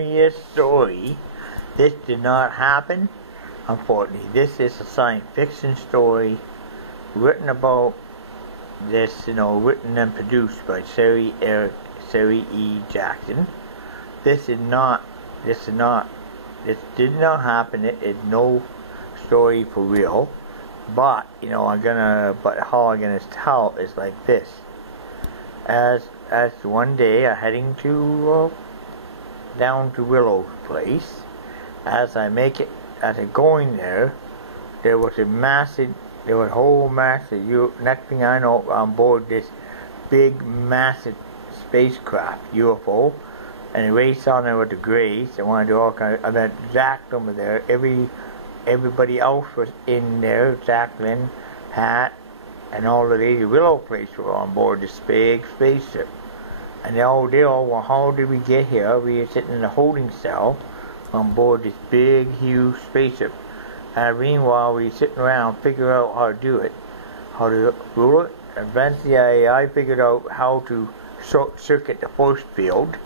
funniest story. This did not happen, unfortunately. This is a science fiction story written about this, written and produced by Sari E. Jackson. This did not happen. It is no story for real. But, how I'm gonna tell is like this. As one day I'm heading to down to Willow's place. As I going there was a whole massive, next thing I know, on board this big, massive spacecraft, UFO, and I raced on there with the Grays. I wanted to do all kinds of, then Zach over there, everybody else was in there, Jacqueline, Pat, and all the ladies Willow place were on board this big spaceship. And they all, well, how did we get here? We were sitting in a holding cell on board this big, huge spaceship. And meanwhile, we were sitting around figuring out how to do it, how to rule it. Eventually, I figured out how to circuit the force field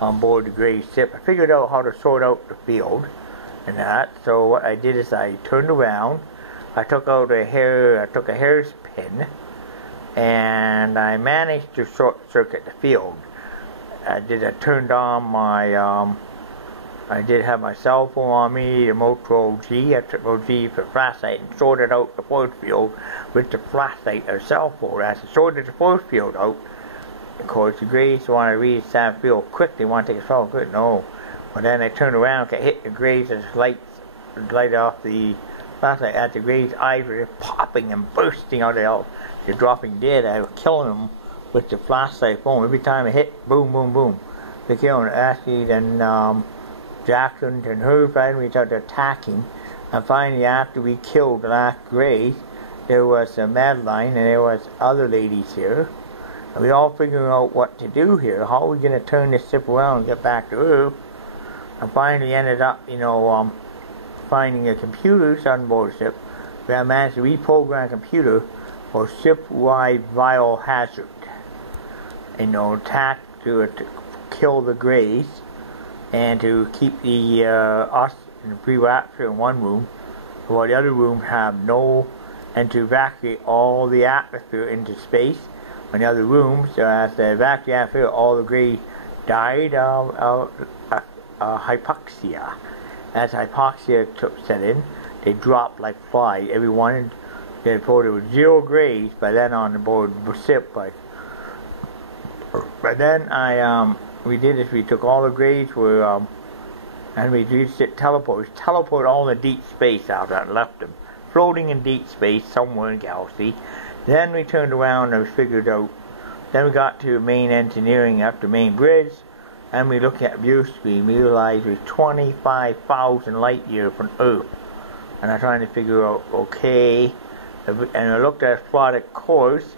on board the gray ship. I figured out how to sort out the field and that. So what I did is I turned around. I took a hair's pin, and I managed to short circuit the field. I turned on my, I did have my cell phone on me, the Motorola G, I took the G for flashlight and sorted out the force field with the flashlight or cell phone. As I sorted the force field out, of course the Grays want to read the field quick, they want to take a cell good, no. But then I turned around, hit the Grays as light off the flashlight, as the Grays' eyes were just popping and bursting out of hell. They're dropping dead. I was killing them with the flashlight phone. Every time I hit, boom, boom, boom. They killed them. Actually, then Jackson and her friend, we started attacking. And finally, after we killed the last Gray, there was Madeline and there was other ladies here. And we all figuring out what to do here. How are we going to turn this ship around and get back to Earth? And finally ended up, finding a computer on board the ship. We had managed to reprogram a computer for ship-wide viral hazard. Attack to kill the Grays and to keep the us in the pre-rapture in one room, while the other room have no, and to evacuate all the atmosphere into space. In the other rooms, as they evacuate the atmosphere, all the Grays died of hypoxia. As hypoxia set in, they dropped like flies. Everyone, therefore there were 0 Grays by then on the board the ship. But then we did this. We took all the Grays and we used it teleport all the deep space out and left them floating in deep space somewhere in the galaxy. Then we turned around and we figured out. Then we got to main engineering after main bridge. And we looked at view screen, we realized we're 25,000 light years from Earth. And I'm trying to figure out, okay, and I looked at a plotted course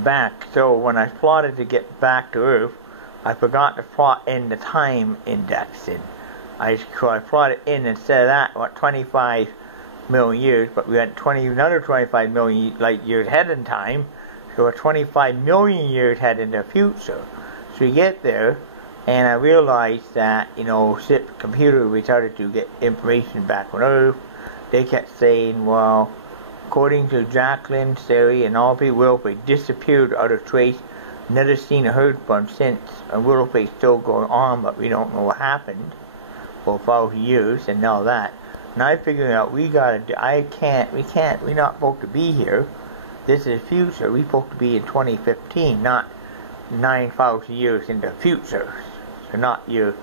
back. So when I plotted to get back to Earth, I forgot to plot in the time index in. I plotted in instead of that, 25 million years, but we had another 25 million light years ahead in time, so we're 25 million years ahead in the future. So we get there, and I realized that, ship computer, we started to get information back on Earth. They kept saying, well, according to Jacqueline, Sari, and all people, Willowface disappeared out of trace, never seen or heard from since. And Willowface still going on, but we don't know what happened for 1,000 years and all that. And I figured out we're not supposed to be here. This is the future. We're supposed to be in 2015, not 9,000 years in the future. So not your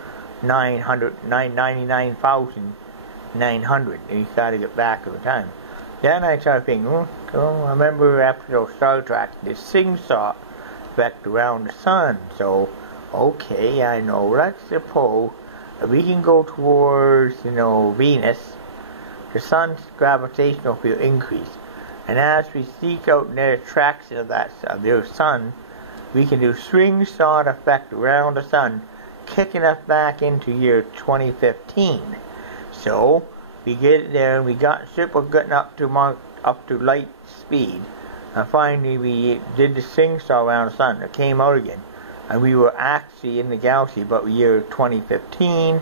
99,900. You gotta get back over time. Then I started thinking, I remember after Star Trek, this thing saw effect around the sun. So, okay, I know. Let's suppose that we can go towards, Venus. The sun's gravitational field increase. And as we seek out the attraction of their sun, we can do swing sawed effect around the sun, kicking us back into year 2015. So we get there, and we got ship was getting up to light speed, and finally we did the swing saw around the sun. It came out again. and we were actually in the galaxy about the year 2015,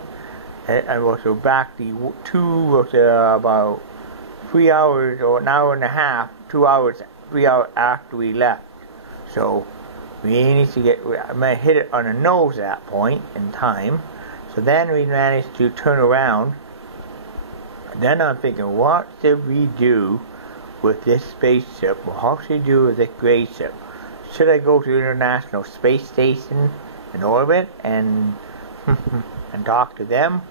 and also back to about 3 hours or an hour and a half, 2 hours, 3 hours after we left. So we need to I might hit it on the nose at that point in time. So then we managed to turn around. Then I'm thinking, what should we do with this spaceship? Well, how should we do with this gray ship? Should I go to the International Space Station in orbit and and dock to them?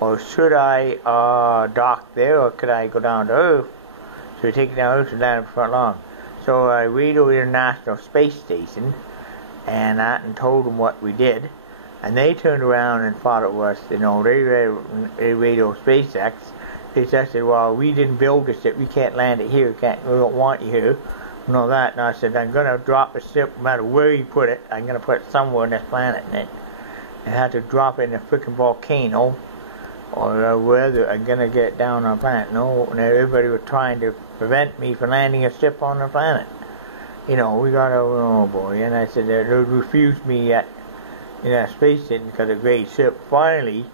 Or should I dock there, or could I go down to Earth? So we take it down to Earth and land in front lawn. So I radioed the International Space Station and told them what we did. And they turned around and thought it was, they radioed SpaceX. They said, well, we didn't build the ship, we can't land it here, we don't want you here, and all that. And I said, I'm going to drop the ship, no matter where you put it, I'm going to put it somewhere on this planet in it. And I had to drop it in a freaking volcano, or whether I'm going to get down on the planet. No, and everybody was trying to prevent me from landing a ship on the planet. We got to, oh boy. And I said, they refused me in that space station because of the great ship. Finally,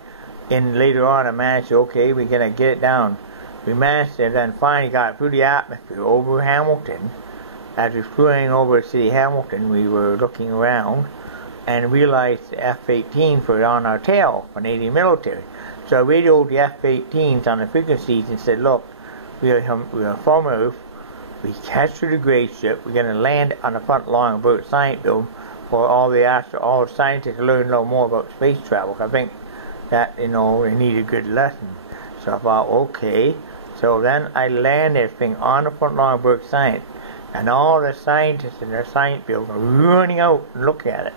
later on, I managed to, okay, we're going to get it down. We managed to, then finally got it through the atmosphere over Hamilton. As we were flying over the city of Hamilton, we were looking around and realized the F-18s were on our tail, Canadian military. So I radioed the F-18s on the frequencies and said, look, we are from Earth, we captured the gray ship, we're going to land on the front lawn of Burt Science Building for all the scientists to learn a little more about space travel. I think that, they need a good lesson. So I thought, okay. So then I landed everything on the front lawn of Burt Science, and all the scientists in their science building were running out and looking at it.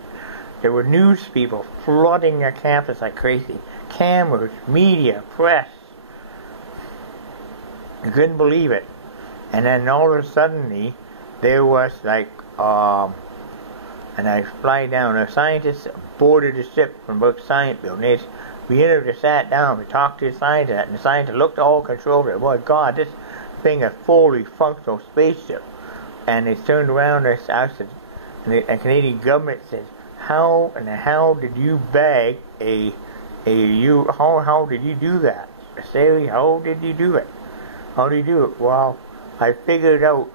There were news people flooding their campus like crazy. Cameras, media, press. I couldn't believe it. And then all of a sudden, there was like, and I fly down. The scientists boarded the ship from Burt Science Building. We sat down, we talked to the scientist, and the scientist looked all controlled. Boy, God, this thing is a fully functional spaceship. And they turned around and asked, and the Canadian government says, how did you bag how did you do that? Say, how did you do it? How do you do it? Well, I figured out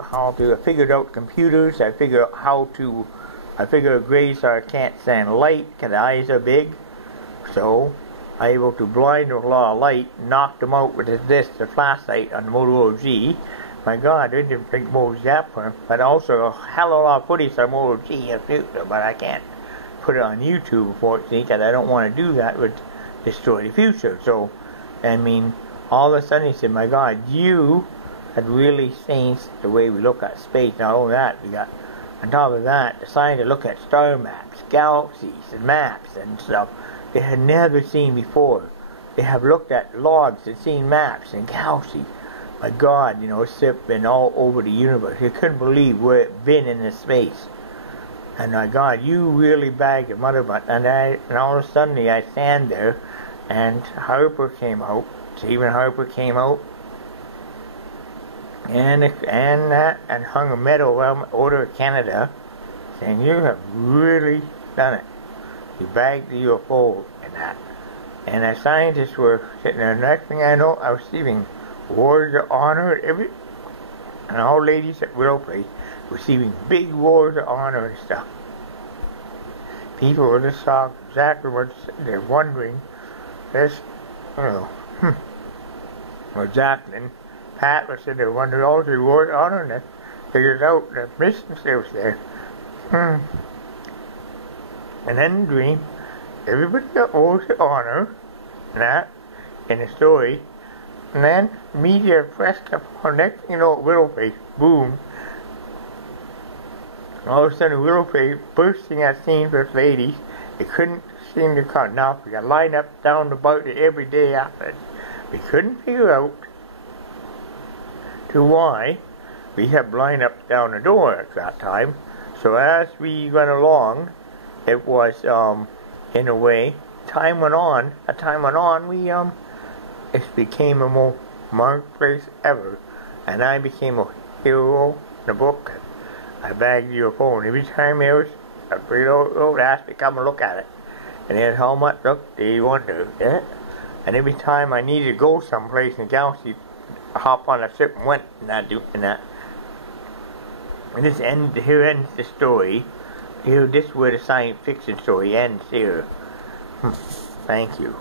computers, I figured gray so I can't stand light, because the eyes are big. So, I able to blind with a lot of light, knocked them out with the flashlight on the Motorola G. My God, I didn't think Motorola that for him. But also a hell of a lot of footage on Motorola G in the future, but I can't put it on YouTube, unfortunately, because I don't want to do that, would destroy the future. So, all of a sudden he said, my God, you had really changed the way we look at space. Not only that, we got, on top of that, decided to look at star maps, galaxies, and maps and stuff they had never seen before. They have looked at logs and seen maps and galaxies. My God, it's been all over the universe. You couldn't believe where it's been in this space. And my God, you really bagged your mother butt. And all of a sudden, I stand there, and Harper came out. Stephen Harper came out, and hung a medal around Order of Canada, saying, you have really done it. You bagged the UFO and that. And the scientists were sitting there. Next thing I know, I was receiving awards of honor and all ladies at Willow Place receiving big awards of honor and stuff. People were just saw exactly what they're wondering. This, well, Jacqueline, Pat was sitting there wondering all the awards of honor, and they figured out the mission service there. And then in the dream, everybody got awards of honor, and that, in the story. And then media press kept on. Next thing you know, Willow Face, boom. All of a sudden, Willow Face bursting at scenes with ladies. They couldn't seem to cut enough. We got lined up down about it every day after it. We couldn't figure out to why we had lined up down the door at that time. So as we went along, it was in a way, time went on, we it became a more marked place ever, and I became a hero in the book. I bagged UFO, and every time there was a pretty old asked me to come and look at it. And his helmet, look, they wonder, yeah. And every time I needed to go someplace in the galaxy, I hop on a ship and went and that. And here ends the story. This is where the science fiction story ends here. Thank you.